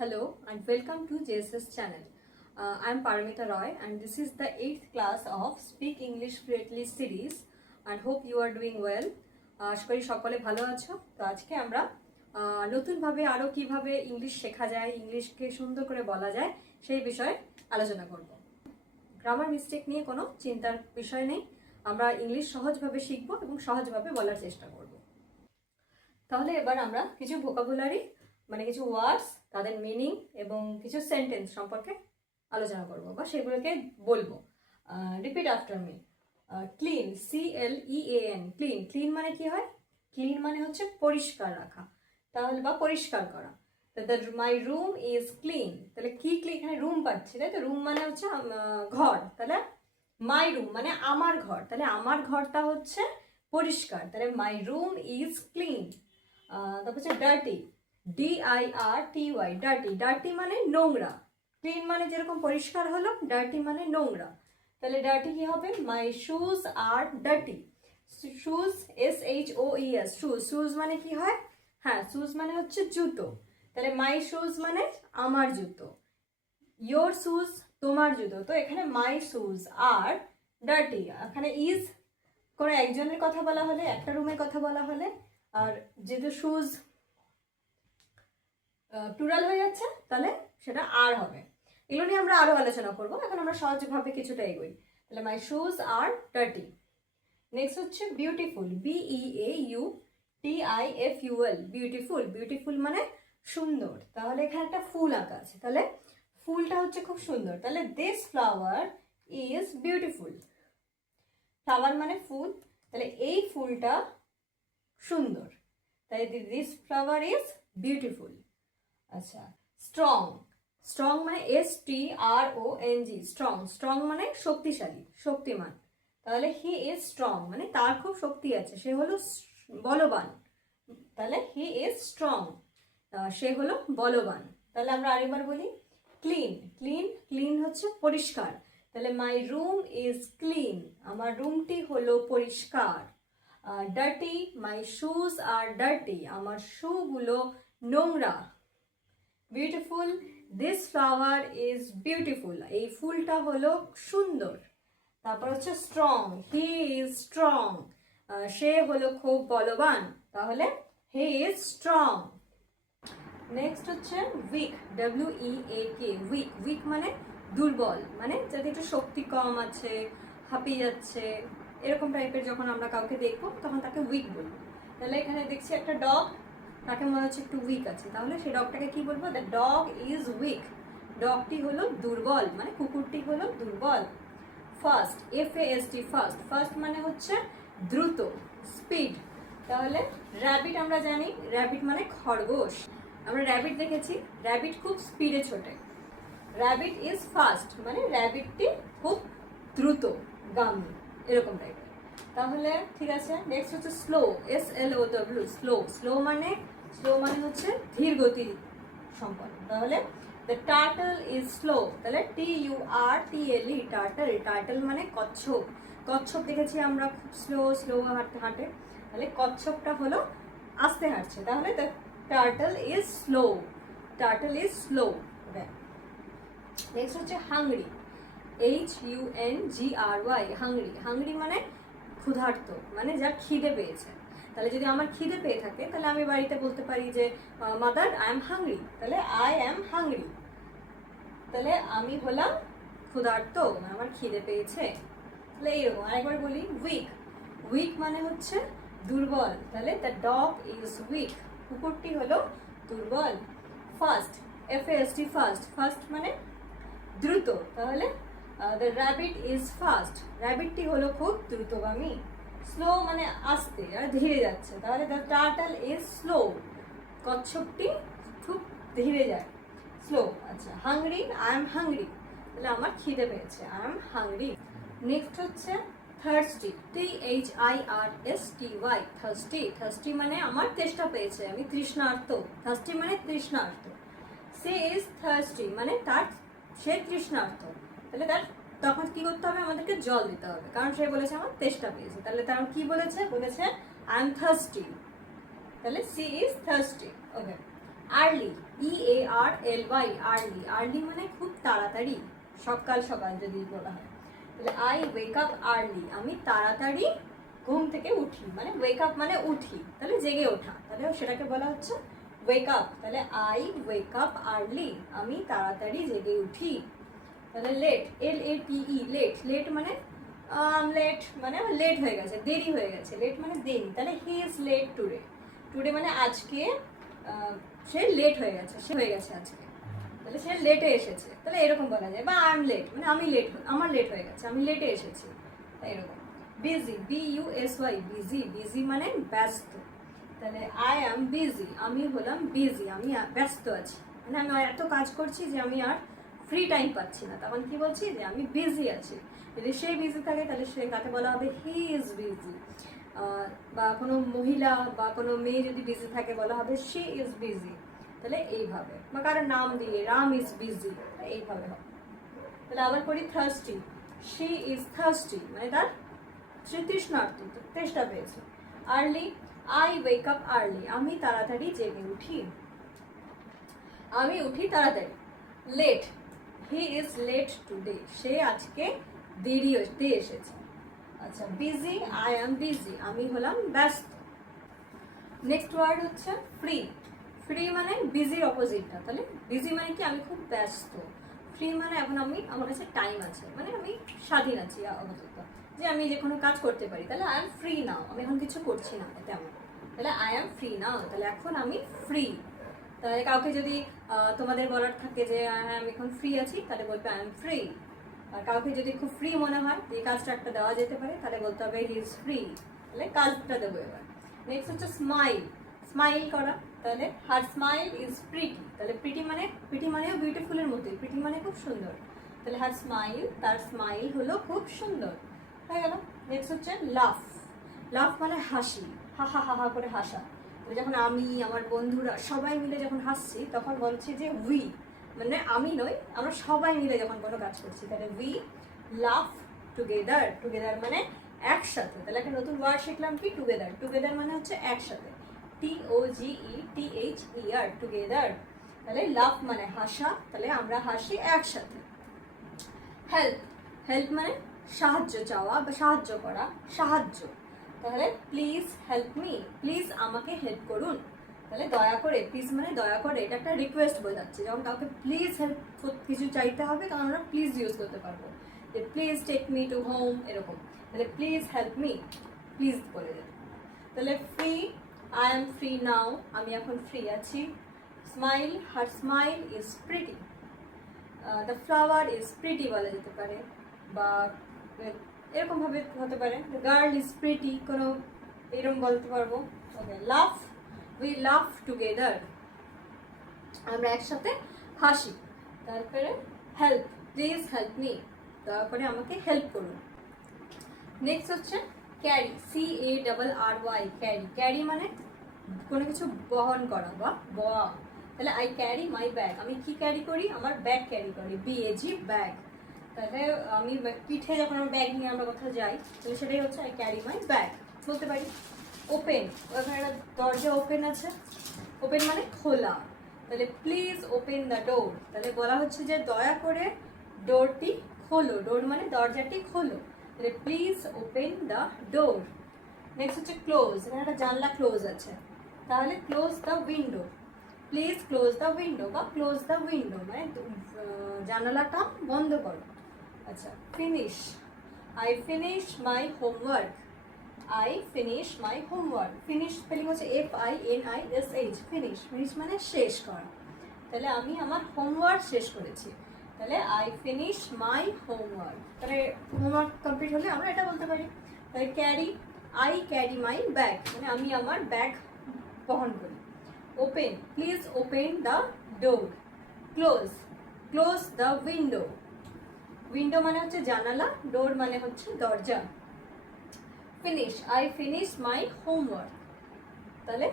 Hello and welcome to JSS channel. I am Paramita Roy and this is the 8th class of Speak English Fluently series and hope you are doing well. আশা করি সকলে ভালো আছো। তো আজকে আমরা নতুনভাবে আরও কিভাবে ইংলিশ শেখা যায়, ইংলিশকে সুন্দর করে বলা যায় সেই বিষয়ে আলোচনা করব। গ্রামার মিস্টেক নিয়ে কোনো চিন্তার বিষয় নেই, আমরা ইংলিশ সহজভাবে শিখব এবং সহজভাবে বলার চেষ্টা করব। তাহলে এবার আমরা কিছু ভোকাবুলারি মানে কিছু ওয়ার্ডস, তাদের মিনিং এবং কিছু সেন্টেন্স সম্পর্কে আলোচনা করব বা সেগুলোকে বলবো। Repeat after me. Clean, CLEAN, clean. Clean মানে কি হয়? ক্লিন মানে হচ্ছে পরিষ্কার রাখা, তাহলে বা পরিষ্কার করা। মাই রুম ইজ ক্লিন, তাহলে কি ক্লিন, এখানে রুম পাচ্ছি, তাই তো? রুম মানে হচ্ছে ঘর, তাহলে মাই রুম মানে আমার ঘর, তাহলে আমার ঘরটা হচ্ছে পরিষ্কার, তাহলে মাই রুম ইজ ক্লিন। তারপর হচ্ছে ডার্টি, DIRTY, ডার্টি। ডার্টি মানে নোংরা। ক্লিন মানে যেরকম পরিষ্কার হলো, ডার্টি মানে নোংরা, তাহলে ডার্টি কি হবে? My shoes are dirty. Shoes SHOES, shoes. Shoes মানে কি হয়? হ্যাঁ, শুজ মানে হচ্ছে জুতো, তাহলে মাই শুজ মানে আমার জুতো। ইয়োর শুজ তোমার জুতো, তো এখানে মাই শুজ আর ডার্টি, এখানে ইজ কোনো একজনের কথা বলা হলে, একটা রুমের কথা বলা হলে, আর যেহেতু শুজ প্লুরাল হয়ে যাচ্ছে তাহলে সেটা আর হবে। এগুলো নিয়ে আমরা আরো আলোচনা করব, এখন আমরা সহজভাবে কিছুটা এগোই। তাহলে my shoes are dirty. Next হচ্ছে বিউটিফুল, BEAUTIFUL, বিউটিফুল। বিউটিফুল মানে সুন্দর, তাহলে এখানে একটা ফুল আঁকা আছে, তাহলে ফুলটা হচ্ছে খুব সুন্দর, তাহলে this flower is beautiful. Flower মানে ফুল, তাহলে এই ফুলটা সুন্দর, তাই দিস ফ্লাওয়ার ইজ বিউটিফুল। আচ্ছা, স্ট্রং। স্ট্রং মানে STRONG, স্ট্রং। স্ট্রং মানে শক্তিশালী, শক্তিমান, তাহলে হি ইজ স্ট্রং মানে তার খুব শক্তি আছে, সে হলো বলবান, তাহলে হি ইজ স্ট্রং, সে হলো বলবান। তাহলে আমরা আরেকবার বলি, ক্লিন। ক্লিন, ক্লিন হচ্ছে পরিষ্কার, তাহলে মাই রুম ইজ ক্লিন, আমার রুমটি হলো পরিষ্কার। Dirty, my shoes are dirty, আমার শুগুলো নোংরা। Beautiful, this flower is beautiful, এই ফুলটা হলো সুন্দর। তারপর হচ্ছে স্ট্রং, হি ইজ স্ট্রং, সে হলো খুব বলবান, তাহলে হি ইজ স্ট্রং। নেক্সট হচ্ছে উইক, WEAK, উইক। উইক মানে দুর্বল, মানে যাতে একটু শক্তি কম আছে, হাঁপিয়ে যাচ্ছে, এরকম টাইপের যখন আমরা কাউকে দেখবো তখন তাকে উইক বলবো। তাহলে এখানে দেখছি একটা ডগ, তাকে মনে হচ্ছে একটু উইক আছে, তাহলে সেই ডগটাকে কি বলবো? দ্য ডগ ইজ উইক, ডগটি হলো দুর্বল, মানে কুকুরটি হলো দুর্বল। Fast, FAST, fast. ফাস্ট মানে হচ্ছে দ্রুত, স্পিড, তাহলে র্যাবিট আমরা জানি, র্যাবিট মানে খরগোশ, আমরা র্যাবিট দেখেছি, র্যাবিট খুব স্পিডে ছোটে, র্যাবিট ইজ ফাস্ট মানে র্যাবিটটি খুব দ্রুত গামী, এরকম টাইপের। তাহলে ঠিক আছে, নেক্সট হচ্ছে স্লো, SLOW, স্লো। স্লো মানে হচ্ছে ধীর গতি সম্পন্ন, তাহলে দ্য টার্টল ইজ স্লো, তাহলে TURTLE, টার্টল। টার্টল মানে কচ্ছপ, কচ্ছপ দেখেছি আমরা খুব স্লো হাঁটে, তাহলে কচ্ছপটা হলো আস্তে হাঁটছে, তাহলে the turtle is slow, turtle is slow. Next হচ্ছে হাংরি, HUNGRY, হাংরি। হাংরি মানে ক্ষুধার্ত, মানে যার খিদে পেয়েছে, তাহলে যদি আমার খিদে পেয়ে থাকে তাহলে আমি বাড়িতে বলতে পারি যে মাদার আই এম হাংরি, তাহলে আই এম হাংরি, তাহলে আমি হলাম ক্ষুধার্ত, মানে আমার খিদে পেয়েছে, তাহলে এইরকম। আরেকবার বলি, উইক। উইক মানে হচ্ছে দুর্বল, তাহলে দ্য ডগ ইজ উইক, কুকুরটি হলো দুর্বল। Fast, FAST, fast. ফাস্ট মানে দ্রুত, তাহলে দ্য র্যাবিট ইজ ফাস্ট, র্যাবিটটি হলো খুব দ্রুতগামী। স্লো মানে আস্তে আর ধীরে যাচ্ছে, তাহলে দ্য টার্টল ইজ স্লো, কচ্ছপটি খুব ধীরে যায়, স্লো। আচ্ছা, হাংরি, আই এম হাংরি, তাহলে আমার খিদে পেয়েছে, আই এম হাংরি। নেক্সট হচ্ছে থার্স্টি, THIRSTY, থার্স্টি। থার্স্টি মানে আমার তেষ্টা পেয়েছে, আমি তৃষ্ণার্ত, থার্স্টি মানে তৃষ্ণার্ত। সে ইজ থার্স্টি মানে সে তৃষ্ণার্ত, তাহলে তখন কি করতে হবে? আমাদেরকে জল দিতে হবে, কারণ সে বলেছে আমার তেষ্টা পেয়েছে, তাহলে তার কি বলেছে? আই এম থার্স্টি, তাহলে she is thirsty. Okay, early, EARLY, early. Early মানে খুব তাড়াতাড়ি, সকাল সকাল যদি বলা হয়। তাহলে আই ওয়েক আপ আর্লি, আমি তাড়াতাড়ি ঘুম থেকে উঠি, মানে ওয়েক আপ মানে উঠি, তাহলে জেগে ওঠা, তাহলে সেটাকে বলা হচ্ছে ওয়েক আপ। তাহলে আই ওয়েক আপ আর্লি, আমি তাড়াতাড়ি জেগে উঠি। তাহলে লেট, LATE, লেট। লেট মানে লেট মানে লেট হয়ে গেছে, দেরি হয়ে গেছে। লেট মানে দেরি, তাহলে he is late today. Today মানে আজকে সে লেট হয়ে গেছে, সে হয়ে গেছে আজকে, তাহলে সে লেটে এসেছে, তাহলে এরকম বলা যায়। বা আই এম লেট মানে আমি লেট, আমার লেট হয়ে গেছে, আমি লেটে এসেছি, এরকম। Busy, BUSY, busy. বিজি মানে ব্যস্ত, তাহলে আই অ্যাম বিজি, আমি হলাম বিজি, আমি ব্যস্ত আছি, মানে আমি এত কাজ করছি যে আমি আর ফ্রি টাইম পাচ্ছি না, তখন কি বলছি যে আমি বিজি আছি। যদি সে বিজি থাকে তাহলে সে তাকে বলা হবে হি ইজ বিজি। বা কোনো মহিলা বা কোনো মেয়ে যদি বিজি থাকে বলা হবে শি ইজ বিজি। তাহলে এইভাবে, বা কারোর নাম দিয়ে রাম ইজ বিজি, এইভাবে হবে। তাহলে আবার করি থার্স্টি, শি ইজ থার্স্টি, মানে তার সে তৃষ্ণার্ত, তেষ্টা পেয়েছে। Early, I wake up early, আমি তাড়াতাড়ি জেগে উঠি, আমি উঠি তাড়াতাড়ি। Late, he is late today, সে আজকে দেরিতে এসেছে। আচ্ছা, বিজি, আই অ্যাম বিজি, আমি হলাম ব্যস্ত। নেক্সট ওয়ার্ড হচ্ছে ফ্রি। ফ্রি মানে বিজির অপোজিটটা, তাহলে বিজি মানে কি আমি খুব ব্যস্ত, ফ্রি মানে এখন আমার কাছে টাইম আছে, মানে আমি স্বাধীন আছি অবস্থিত, যে আমি যে কোনো কাজ করতে পারি, তাহলে আই এম ফ্রি নাও, আমি এখন কিছু করছি না তেমন, তাহলে আই এম ফ্রি নাও, তাহলে এখন আমি ফ্রি। তাহলে কাউকে যদি তোমাদের বলার থাকে যে হ্যাঁ আমি এখন ফ্রি আছি, তাহলে বলবে আই এম ফ্রি। আর কাউকে যদি খুব ফ্রি মনে হয় এই কাজটা একটা দেওয়া যেতে পারে, তাহলে বলতে হবে হি ইজ ফ্রি, তাহলে কাজটা দেবো এবার। নেক্সট হচ্ছে স্মাইল, স্মাইল করা, তাহলে হার স্মাইল ইজ প্রিটি, তাহলে প্রিটি মানেও বিউটিফুলের মতোই, প্রিটি মানে খুব সুন্দর, তাহলে হার স্মাইল, তার স্মাইল হলো খুব সুন্দর, হয়ে গেল। নেক্সট হচ্ছে লাফ। লাফ মানে হাসি, হা হা হা হা করে হাসা। তো যখন আমি আমার বন্ধুরা সবাই মিলে যখন হাসছি তখন বলছি যে উই, মানে আমি নই, আমরা সবাই মিলে যখন কোনো কাজ করছি, তাহলে উই লাফ টুগেদার। টুগেদার মানে একসাথে, তাহলে একটা নতুন ওয়ার্ড শিখলাম কি টুগেদার। টুগেদার মানে হচ্ছে একসাথে, TOGETHER, টুগেদার। তাহলে লাফ মানে হাসা, তাহলে আমরা হাসি একসাথে। হেল্প, হেল্প মানে সাহায্য চাওয়া বা সাহায্য করা, সাহায্য, তাহলে প্লিজ হেল্প মি, প্লিজ আমাকে হেল্প করুন, তাহলে দয়া করে, প্লিজ মানে দয়া করে, এটা একটা রিকোয়েস্ট বোঝাচ্ছে, যখন কাউকে প্লিজ হেল্প কিছু চাইতে হবে তখন আমরা প্লিজ ইউজ করতে পারবো, যে please take me to home, এরকম, তাহলে প্লিজ হেল্প মি, প্লিজ বলে দেবে। তাহলে free, I am free now, আমি এখন ফ্রি আছি। Smile, her smile is pretty, the flower is pretty বলা যেতে পারে, বা এরকমভাবে হতে পারে দ্য গার্ল ইজ প্রিটি, কোনো এরকম বলতে পারবো। ওকে, লাফ, উই লাফ টুগেদার, আমরা একসাথে হাসি। তারপরে হেল্প, প্লিজ হেল্প মি, তারপরে আমাকে হেল্প করুন। নেক্সট হচ্ছে ক্যারি, CARRY, ক্যারি। ক্যারি মানে কোনো কিছু বহন করা বা বওয়া, তাহলে আই ক্যারি মাই ব্যাগ, আমি কি ক্যারি করি, আমার ব্যাগ ক্যারি করি, BAG, ব্যাগ। তাহলে আমি পিঠে যখন আমার ব্যাগ নিয়ে আমরা কোথাও যাই, তাহলে সেটাই হচ্ছে আই ক্যারি মাই ব্যাগ বলতে পারি। ওপেন, ওখানে একটা দরজা ওপেন আছে, ওপেন মানে খোলা, তাহলে প্লিজ ওপেন দ্য ডোর, তাহলে বলা হচ্ছে যে দয়া করে ডোরটি খোলো, ডোর মানে দরজাটি খোলো, তাহলে please open the door. Next হচ্ছে ক্লোজ, এখানে একটা জানলা ক্লোজ আছে, তাহলে close the window, please close the window, বা ক্লোজ দ্য উইন্ডো মানে জানালাটা বন্ধ করো। আচ্ছা, finish, I finish my homework, I finish my homework, finish spelling হচ্ছে FINISH, ফিনিশ, ফিনিশ মানে শেষ করা, তাহলে আমি আমার হোমওয়ার্ক শেষ করেছি, তাহলে আই ফিনিশ মাই হোমওয়ার্ক, তাহলে হোমওয়ার্ক কমপ্লিট হলে আমরা এটা বলতে পারি। তাহলে carry, I carry my bag, মানে আমি আমার ব্যাগ বহন করি। Open, please open the door. Close, close the window, window মানে হচ্ছে জানালা, ডোর মানে হচ্ছে দরজা। Finish, I finish my homework, তাহলে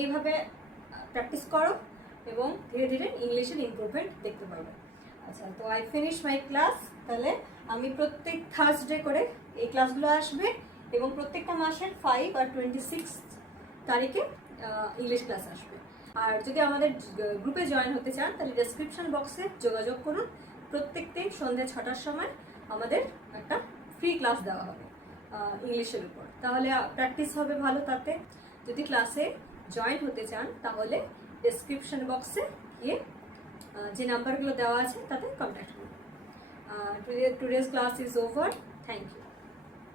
এইভাবে প্র্যাকটিস করো এবং ধীরে ধীরে ইংলিশের ইমপ্রুভমেন্ট দেখতে পাবে। আচ্ছা, তো আই ফিনিশ মাই ক্লাস, তাহলে আমি প্রত্যেক থার্সডে করে এই ক্লাসগুলো আসবে এবং প্রত্যেকটা মাসের 5 আর 26 তারিখে ইংলিশ ক্লাস আসবে। আর যদি আমাদের গ্রুপে জয়েন হতে চান তাহলে ডেসক্রিপশন বক্সে যোগাযোগ করুন। প্রত্যেক দিন সন্ধ্যে 6টার সময় আমাদের একটা ফ্রি ক্লাস দেওয়া হবে ইংলিশের উপর, তাহলে প্র্যাকটিস হবে ভালো। তাতে যদি ক্লাসে জয়েন হতে চান তাহলে ডেসক্রিপশন বক্সে গিয়ে যে নাম্বারগুলো দেওয়া আছে তাতে কন্ট্যাক্ট করুন। Today's class is over. Thank you.